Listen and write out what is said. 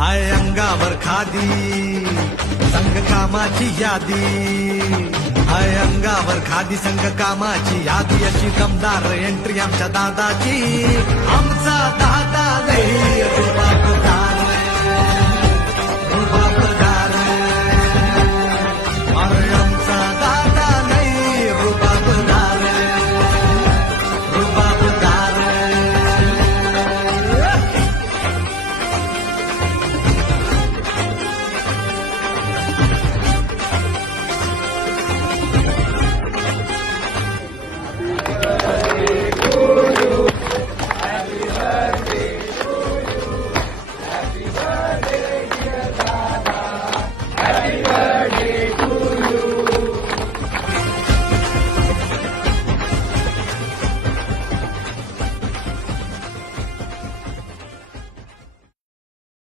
हाय अंगावर खादी संघ कामाची यादी, हाय अंगावर खादी संघ कामाची यादी, अशी दमदार एंट्री आमच्या दादाची. आमचा दादा लई